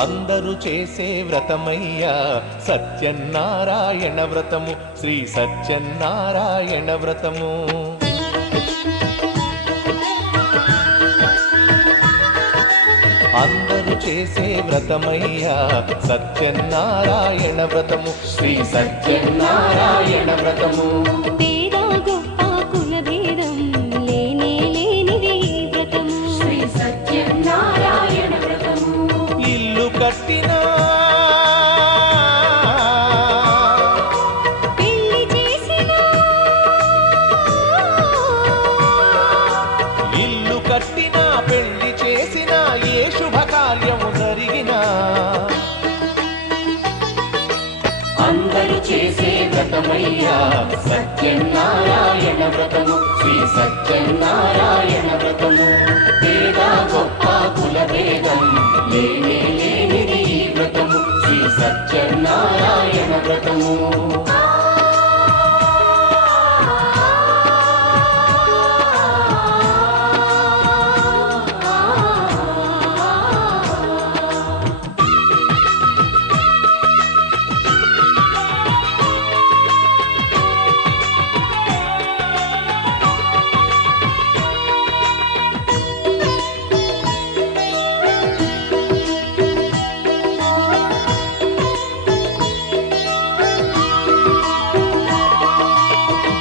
అందరూ చేసే వ్రతమయ్యా సత్యనారాయణ వ్రతము, శ్రీ సత్యనారాయణ వ్రతము. అందరూ చేసే వ్రతమయ్యా సత్యనారాయణ వ్రతము, శ్రీ సత్యనారాయణ వ్రతము. ఇల్లు కట్టినా పెళ్లి చేసినా, ఇల్లు కట్టినా పెళ్లి చేసినా ఏ శుభకార్యము జరిగినా అందరూ చేసే వ్రతమయ్యా సత్యనారాయణ వ్రతము, శ్రీ సత్యనారాయణ వ్రతము. పేద గొప్ప కుల భేదం లేనే లేనిది ఈ వ్రతము, శ్రీ సత్యనారాయణ వ్రతము.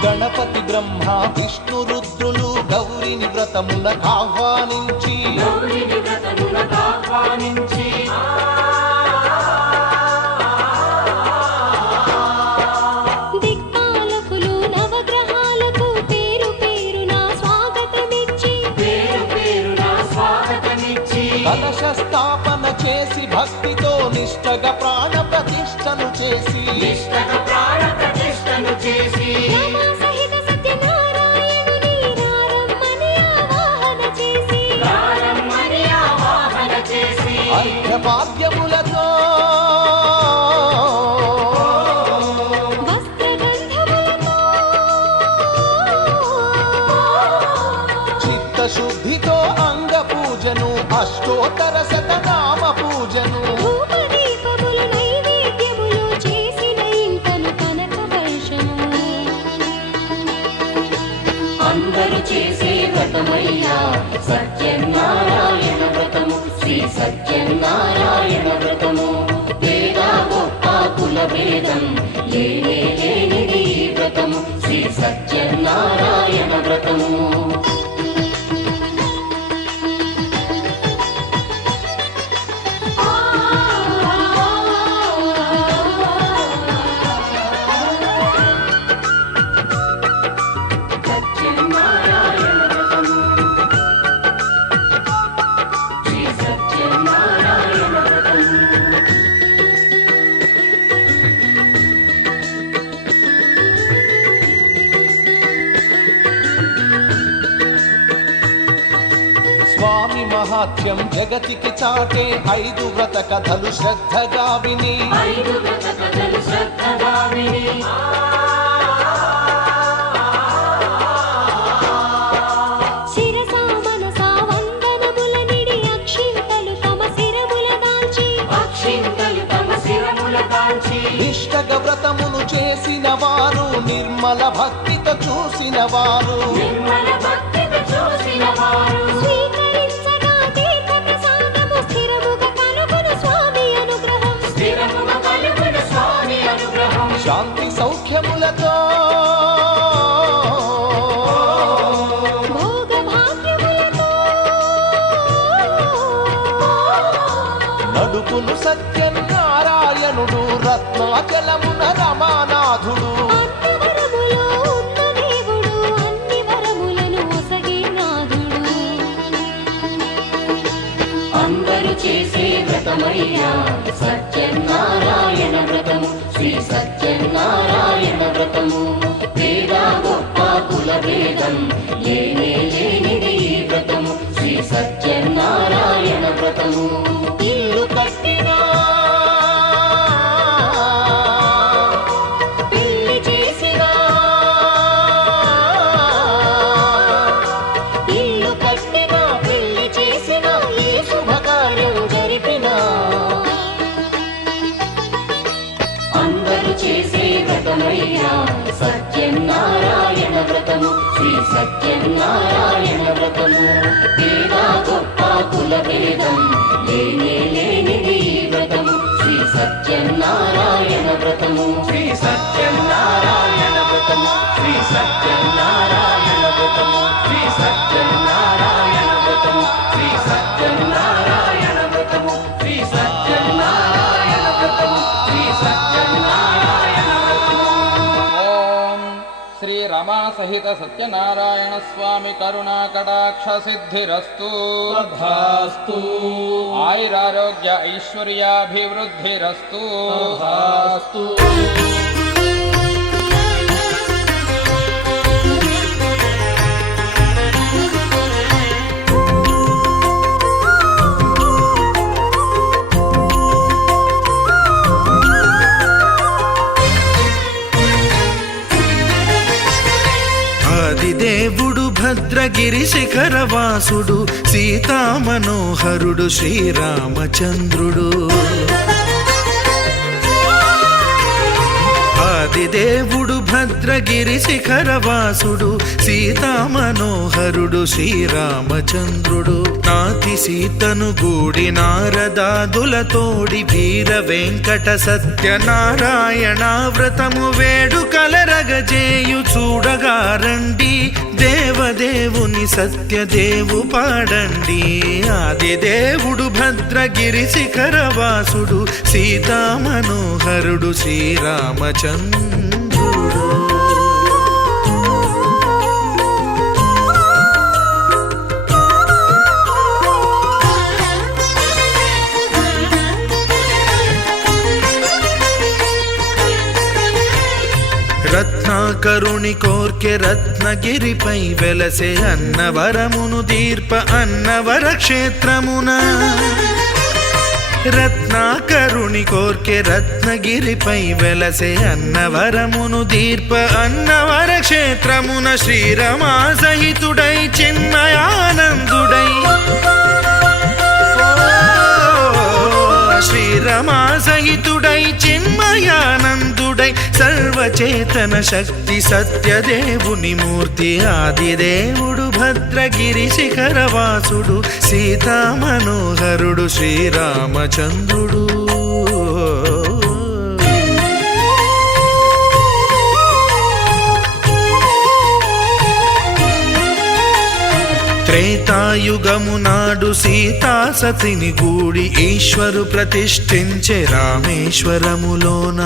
గణపతి బ్రహ్మ విష్ణు రుద్రులు గౌరిని వ్రతమునకు ఆహ్వానించి దిక్పాలకులు నవగ్రహాలకు పేరు పేరున స్వాగతమిచ్చి కలశ స్థాపన చేసి భక్తితో నిష్టగా ప్రాణ ప్రతిష్టను చేసి రమా సహిత సత్యనారాయణుని రారమ్మని ఆవాహన చేసి అర్ఘ్యపాద్యములతో వస్త్రగంధములతో చిత్తశుద్ధితో అంగ పూజను అష్టోత్తర శతనామ పూజను ధూపదీపములు నైవేద్యములు చేసిన ఇంటను కనక వర్షము. అందరూ చేసే వ్రతమయ్యా సత్యనారాయణ వ్రతము, శ్రీ సత్యనారాయణ వ్రతము. పేద గొప్ప కుల భేదం లేనే లేనిది ఈ వ్రతము, శ్రీ సత్యనారాయణ వ్రతము. సత్యనారాయణ వ్రతము, శ్రీ సత్యనారాయణ వ్రతము. స్వామి మహాత్యం జగతికి చాటే 5 వ్రత కథలు శ్రద్ధగా విని 5 వ్రత కథలు శ్రద్ధగా విని శిరసా మనసా వందనముల నిడి అక్షింతలు తమ శిరముల దాల్చి నిష్టగా వ్రతమును చేసిన వారు నిర్మల భక్తితో చూసిన వారు స్వీకరించగా తీర్థ ప్రసాదము స్థిరముగా కలుగును స్వామి అనుగ్రహం. శాంతి సౌఖ్యములతో భోగ భాగ్యములతో నడుపును సత్యనారాయణుడు రత్నాచలమున రమానాథుడు. అన్నవరములో ఉన్న దేవుడు అన్ని వరములను ఒసగే నాథుడు. అందరూ చేసే వ్రతమయ్యా సత్యనారాయణ వ్రతము, శ్రీ సత్యనారాయణ వ్రతము. పేద గొప్ప కుల భేదం లేనే లేనిది ఈ వ్రతము, శ్రీ సత్యనారాయణ వ్రతము. ఇల్లు కట్టినా పెళ్లి చేసినా, ఇల్లు కట్టినా పెళ్లి చేసినా ఏ శుభకార్యం జరిపినా వ్రతమయ్యా సత్యనారాయణ వ్రతము శ్రీ సత్యనారాయణ వ్రతము వేద గొప్ప కుల భేదం లేనిది ఈ వ్రతము శ్రీ సత్యనారాయణ వ్రతము శ్రీ సత్యనారాయణ వ్రతము శ్రీ సత్యనారాయణ వ్రతము శ్రీ సత్యనారాయణ వ్రతము శ్రీ సత్యనారాయణ వ్రతము శ్రీ సత్యనారాయణ వ్రతము శ్రీ సత్యనారాయణ వ్రతము. ఓం శ్రీ రమా సహిత సత్యనారాయణ స్వామి కరుణా కటాక్ష సిద్ధిరస్తు. తథాస్తు. ఆయురారోగ్య ఐశ్వర్యాభివృద్ధిరస్తు. తథాస్తు. ఆదిదేవుడు భద్రగిరి శిఖరవాసుడు సీతామనోహరుడు శ్రీరామచంద్రుడు. ఆదిదేవుడు భద్రగిరి శిఖరవాసుడు సీతామనోహరుడు శ్రీరామచంద్రుడు. నాతి సీతను గూడి నారదాదులతోడి వీర వెంకట సత్యనారాయణ వ్రతము వేడుకలరగజేయు చూడగా రండి దేవదేవుని సత్యదేవు పాడండి. ఆదిదేవుడు భద్రగిరి శిఖరవాసుడు సీతామనోహరుడు శ్రీరామచంద్రుడు. రత్నాకరుని కోర్కె రత్నగిరిపై వెలసే అన్నవరమును దీర్ప అన్నవర క్షేత్రమున. రత్నాకరుని కోర్కె రత్నగిరిపై వెలసే అన్నవరమును దీర్ప అన్నవర క్షేత్రమున. శ్రీరమా సహితుడై చిన్మయానందుడై శ్రీరమా సహితుడై చిన్మయానందుడై సర్వచేతన శక్తి సత్యదేవుని మూర్తి. ఆదిదేవుడు భద్రగిరి శిఖరవాసుడు సీతామనోహరుడు శ్రీరామచంద్రుడు. త్రేతాయుగము నాడు సీతా సతిని గూడి ఈశ్వరు ప్రతిష్ఠించే రామేశ్వరములోన.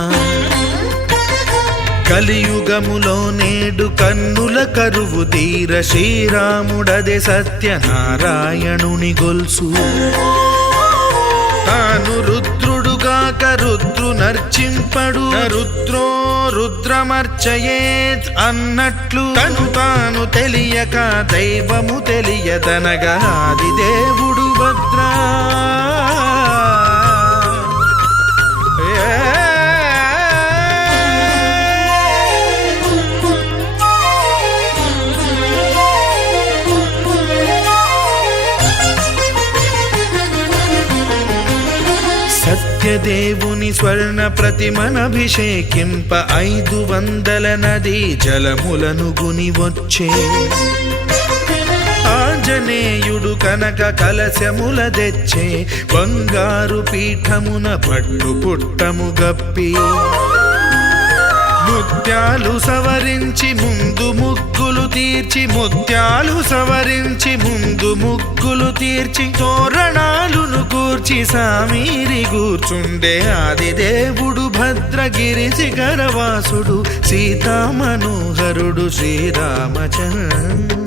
కలియుగములో నేడు కన్నుల కరువు తీర శ్రీరాముడదే సత్యనారాయణుని గొల్సు. తాను రుద్రుడుగాక రుద్రు నర్చింపడు రుద్రో రుద్రమర్చయేత్ అన్నట్లు తను తాను తెలియక దైవము తెలియదనగా ఆదిదేవుడు భద్రా. సత్యదేవుని స్వర్ణ ప్రతిమనభిషేకింప 500 నదీ జలములను గుని వచ్చే. ఆంజనేయుడు కనక కలశముల తెచ్చే బంగారు పీఠమున పట్టు పుట్టము గప్పి. ముత్యాలు సవరించి ముందు ముగ్గులు తీర్చి ముత్యాలు సవరించి ముందు ముగ్గులు తీర్చి తోరణాలును కూర్చి సామీరి కూర్చుండే. ఆదిదేవుడు భద్రగిరి శిఖరవాసుడు సీతామనోహరుడు శ్రీరామచంద్రుడు.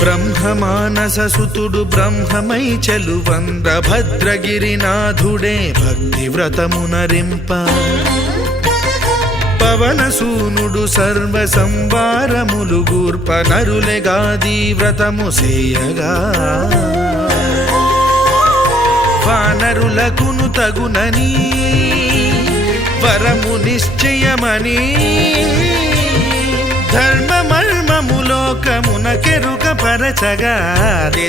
బ్రహ్మమానస సుతుడు బ్రహ్మమై చెలువంద్ర భద్రగిరినాథుడే భక్తి వ్రతమునరింప. పవనసూనుడు సర్వ సంవారములు గూర్ప నరులెగాది వ్రతము సేయగా. వానరులకును తగునని వరము నిశ్చయమని ధర్మ మర్మములోకమున కెరుక పరచగా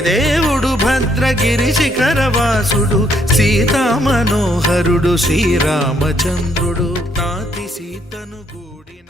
దేవుడు భద్రగిరి శిఖరవాసుడు సీతా మనోహరుడు శ్రీరామచంద్రుడు నాతి సీతను గూడిన